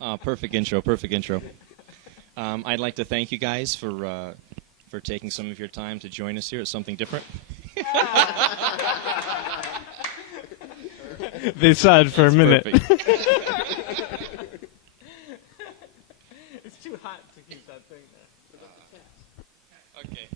Perfect intro, perfect intro. I'd like to thank you guys for taking some of your time to join us here at Something Different. They sighed for a minute. Perfect. It's too hot to keep that thing there. Okay.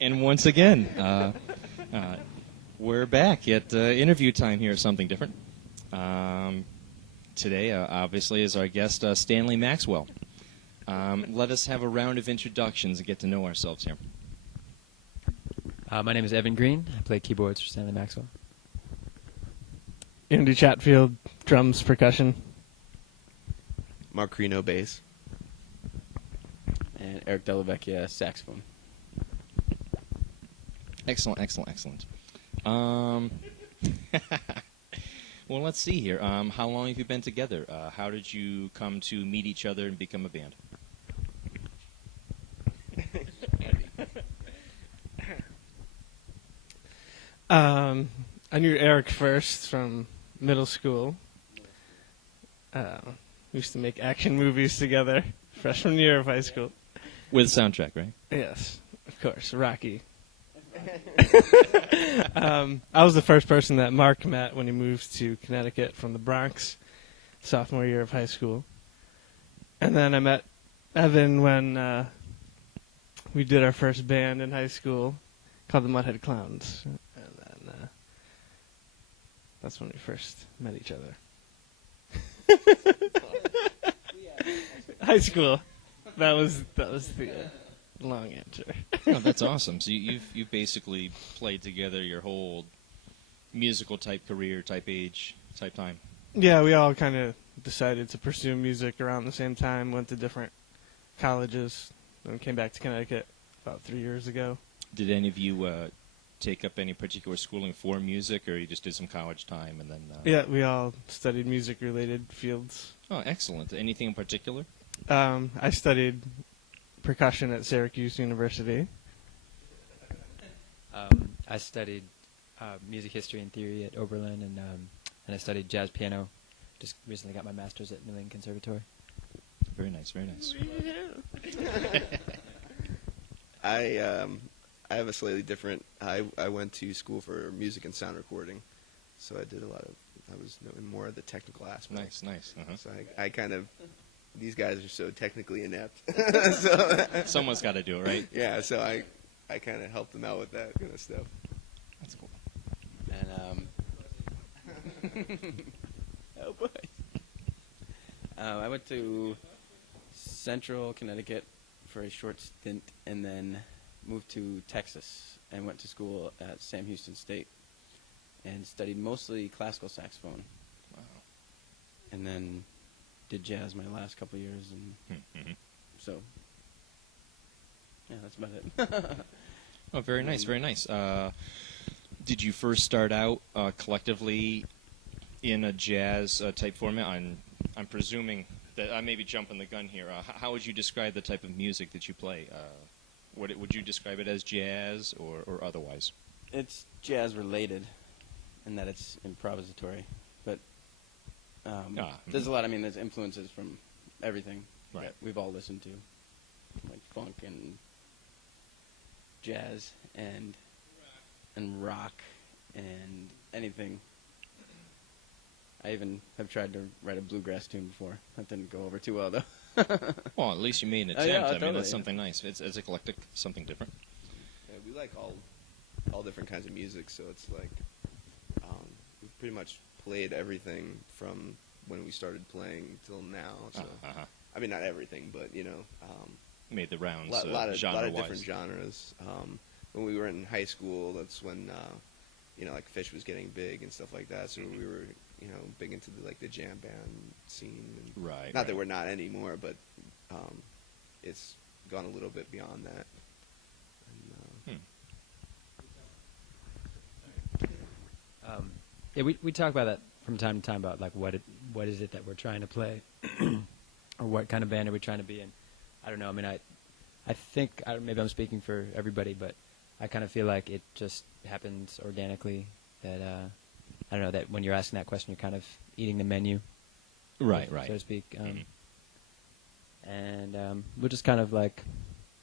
And once again, we're back at interview time here at Something Different. Today, obviously, is our guest, StanleyMaxwell. Let us have a round of introductions and get to know ourselves here. My name is Evan Green. I play keyboards for StanleyMaxwell. Andy Chatfield, drums, percussion. Mark Reno, bass. And Eric Delavecchia, saxophone. Excellent, excellent, excellent. Well, let's see here. How long have you been together? How did you come to meet each other and become a band? I knew Eric first from middle school. We used to make action movies together, freshman year of high school. With soundtrack, right? Yes, of course, Rocky. I was the first person that Mark met when he moved to Connecticut from the Bronx, sophomore year of high school. And then I met Evan when we did our first band in high school called the Mudhead Clowns. And then that's when we first met each other. High school. That was the long answer. Oh, that's awesome. So you've basically played together your whole musical type career, type age, type time. Yeah, we all kind of decided to pursue music around the same time, went to different colleges, and came back to Connecticut about 3 years ago. Did any of you take up any particular schooling for music, or you just did some college time and then... Yeah, we all studied music-related fields. Oh, excellent. Anything in particular? I studied percussion at Syracuse University. I studied music history and theory at Oberlin, and I studied jazz piano. Just recently got my master's at New England Conservatory. Very nice, very nice. I have a slightly different. I went to school for music and sound recording, so I did a lot of. I was in more of the technical aspect. Nice, nice. Uh-huh. So I kind of. These guys are so technically inept. Someone's got to do it, right? Yeah, so I kind of helped them out with that kind of stuff. That's cool. And oh boy, I went to Central Connecticut for a short stint, and then moved to Texas and went to school at Sam Houston State, and studied mostly classical saxophone. Wow. And then did jazz my last couple of years, and so yeah, that's about it. Oh, very nice, very nice. Did you first start out collectively in a jazz type format? I'm presuming that I may be jumping the gun here. How would you describe the type of music that you play? Would you describe it as jazz or otherwise? It's jazz related, in that it's improvisatory, but there's a lot. I mean, there's influences from everything that we've all listened to, like funk and jazz and rock and anything. I even have tried to write a bluegrass tune before. That didn't go over too well, though. Well, at least you made an attempt. Yeah, I totally, mean, that's something nice. It's eclectic, something different. Yeah, we like all different kinds of music, so it's like we've pretty much played everything from when we started playing till now. So I mean, not everything, but made the rounds. A lot of genre-wise. different genres. When we were in high school, that's when like Fish was getting big and stuff like that. So we were big into the jam band scene. And Right. Not that we're not anymore, but it's gone a little bit beyond that. And, Yeah, we talk about that from time to time about like what is it that we're trying to play, or what kind of band are we trying to be in. I don't know. I mean, I think maybe I'm speaking for everybody, but I kind of feel like it just happens organically. That I don't know, that when you're asking that question, you're kind of eating the menu, Right. so to speak. And we'll just kind of like,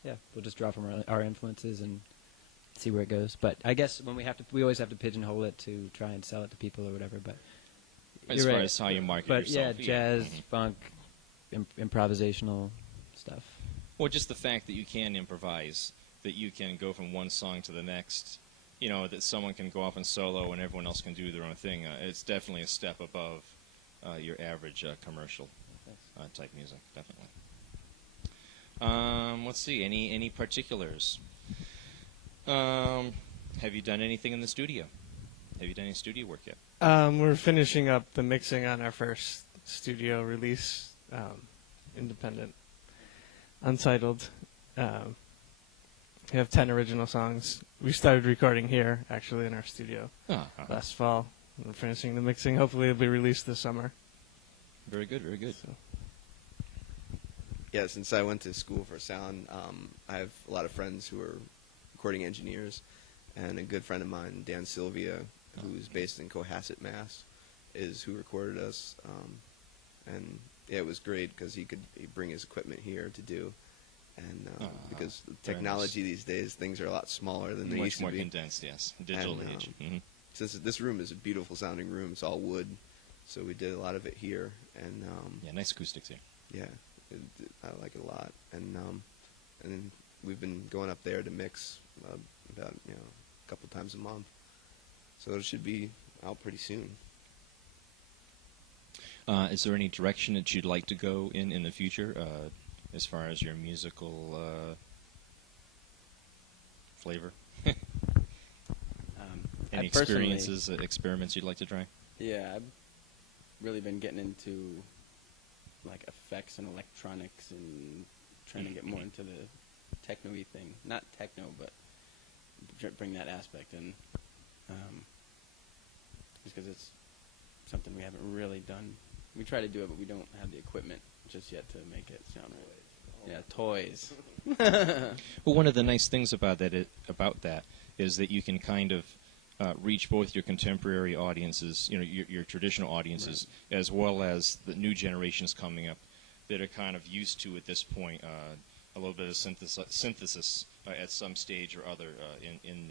we'll just draw from our influences and see where it goes. But I guess when we always have to pigeonhole it to try and sell it to people or whatever. But As you're far right. as how you market But yourself. jazz, funk, improvisational stuff. Well, just the fact that you can improvise, that you can go from one song to the next, that someone can go off and solo and everyone else can do their own thing. It's definitely a step above your average commercial type music, definitely. Let's see, any particulars? Have you done anything in the studio? Have you done any studio work yet? We're finishing up the mixing on our first studio release, independent, untitled. We have 10 original songs. We started recording here, actually, in our studio last fall. We're finishing the mixing. Hopefully it'll be released this summer. Very good, very good. So. Yeah, since I went to school for sound, I have a lot of friends who are recording engineers, and a good friend of mine, Dan Sylvia, who's based in Cohasset, Mass, is who recorded us. And yeah, it was great because he'd bring his equipment here to do. And because technology these days, things are a lot smaller than they used to be. Much more condensed, yes. Digital And, age. Since this room is a beautiful sounding room, it's all wood, so we did a lot of it here. And Yeah, nice acoustics here. yeah, I like it a lot. And then we've been going up there to mix about a couple times a month, so it should be out pretty soon. Is there any direction that you'd like to go in the future, as far as your musical flavor? Any experiences, experiments you'd like to try? Yeah, I've really been getting into like effects and electronics and trying to get more into the techno-y thing. Not techno, but bring that aspect in. Just because it's something we haven't really done. We try to do it, but we don't have the equipment just yet to make it sound right. Yeah, toys. Well, one of the nice things about that is that you can kind of reach both your contemporary audiences, your traditional audiences, right, as well as the new generations coming up that are kind of used to, at this point, a little bit of synthesis at some stage or other in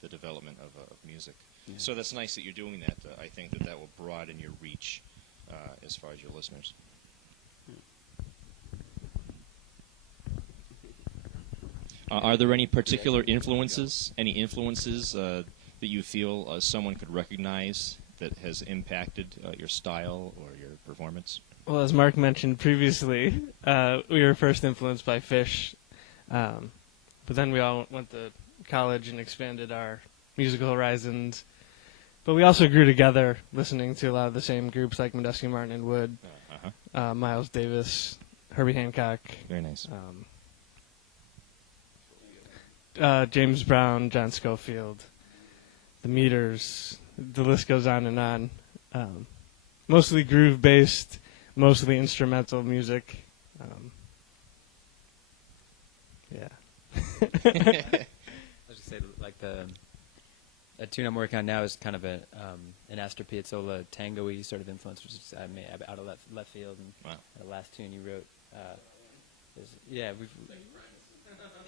the development of music. Yeah. So that's nice that you're doing that. I think that will broaden your reach as far as your listeners. Are there any particular influences? Any influences that you feel someone could recognize that has impacted your style or your performance? Well, as Mark mentioned previously, we were first influenced by Fish, but then we all went to college and expanded our musical horizons. But we also grew together, listening to a lot of the same groups like Medeski, Martin, and Wood, Miles Davis, Herbie Hancock. Very nice. James Brown, John Schofield, the Meters, the list goes on and on. Mostly groove-based, mostly instrumental music. Yeah. I was going to say, like a tune I'm working on now is kind of an Astor Piazzolla tango-y sort of influence, which is out of left field. And the last tune you wrote,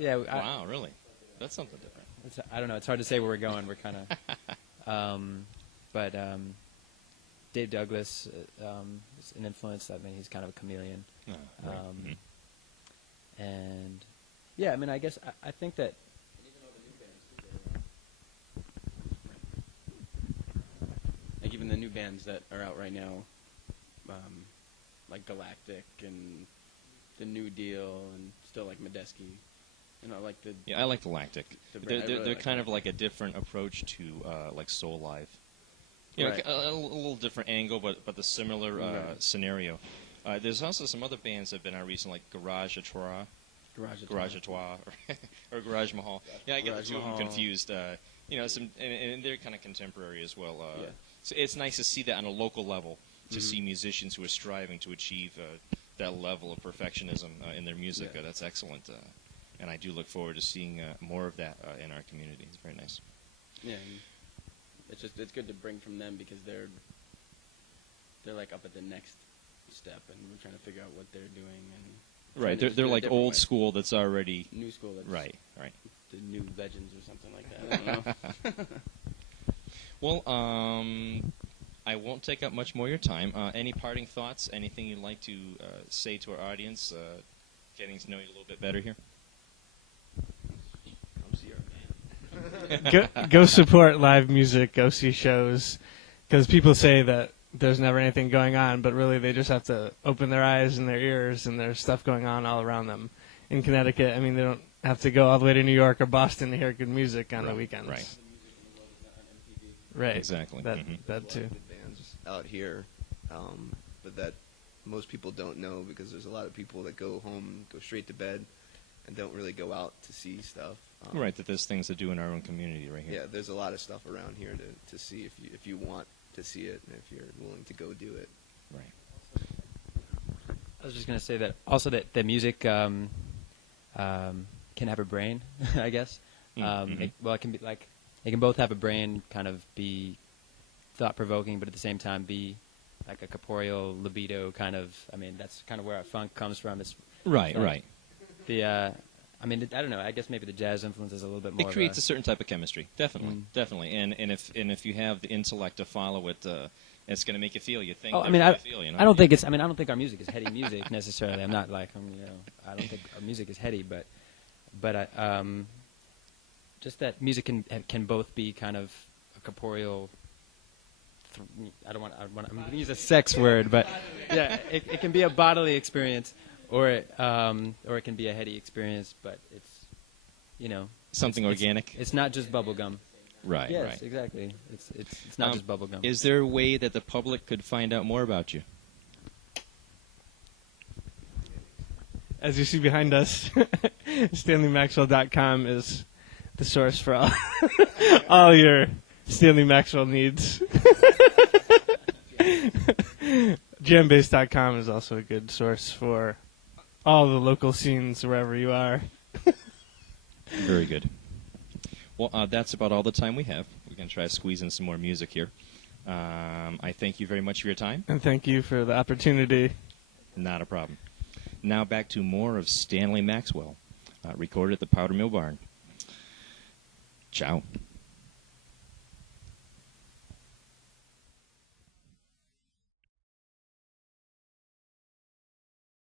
wow, really? That's something different. I don't know. It's hard to say where we're going. We're kind of, but Dave Douglas is an influence. I mean, he's kind of a chameleon. Right. And yeah, I mean, I guess I think that. Like even the new bands that are out right now, like Galactic and the New Deal, and still like Medeski. Like the. Yeah, I like Galactic. They're like kind that. of like a different approach to like Soul Live. Right. A little different angle, but the similar Right. scenario. There's also some other bands that have been out recently, like Garage à Trois, or Garage Mahal. Yeah, I get the Garage two of them Mahal. confused. And they're kind of contemporary as well. So it's nice to see that on a local level, to see musicians who are striving to achieve that level of perfectionism in their music. Yeah. That's excellent. And I do look forward to seeing more of that in our community. It's very nice. Yeah, and it's good to bring from them because they're like up at the next step, and we're trying to figure out what they're doing and Right, trying to they're do it a like different old way. school that's already New school. That's right. the new legends or something like that. I don't know. Well, I won't take up much more of your time. Any parting thoughts? Anything you'd like to say to our audience? Getting to know you a little bit better here. Go support live music. Go see shows, because people say that there's never anything going on, but really they just have to open their eyes and their ears, and there's stuff going on all around them. In Connecticut, I mean, they don't have to go all the way to New York or Boston to hear good music on the weekends. Right. Right. Exactly. That Mhm. that too. Good bands out here, but that most people don't know because there's a lot of people that go home, go straight to bed, and don't really go out to see stuff. Right, that there's things to do in our own community right here. Yeah, there's a lot of stuff around here to see if you want to see it and if you're willing to go do it. Right. I was just going to say that also that the music can have a brain, I guess. Mm-hmm. It can be like it can both have a brain, kind of be thought-provoking, but at the same time be like a corporeal libido kind of. I mean, that's kind of where our funk comes from. It's Right, like right. the. I mean, I don't know. I guess maybe the jazz influence is a little bit more. It creates a of certain type of chemistry, definitely, definitely. And if you have the intellect to follow it, it's going to make you feel. You think. Oh, I mean, I feel. You know? I don't think it's. I mean, I don't think our music is heady music necessarily. I'm not like, I don't think our music is heady, but just that music can both be kind of a corporeal. I'm going to use a sex word, but yeah, it can be a bodily experience, or it can be a heady experience, but it's, something organic. It's not just bubble gum. Right, Yes, right. exactly. It's not just bubble gum. Is there a way that the public could find out more about you? As you see behind us, StanleyMaxwell.com is the source for all your Stanley Maxwell needs. Jambase.com is also a good source for all the local scenes wherever you are. Very good. Well, that's about all the time we have. We're going to try to squeeze in some more music here. I thank you very much for your time. And thank you for the opportunity. Not a problem. Now back to more of Stanley Maxwell, recorded at the Powder Mill Barn. Ciao.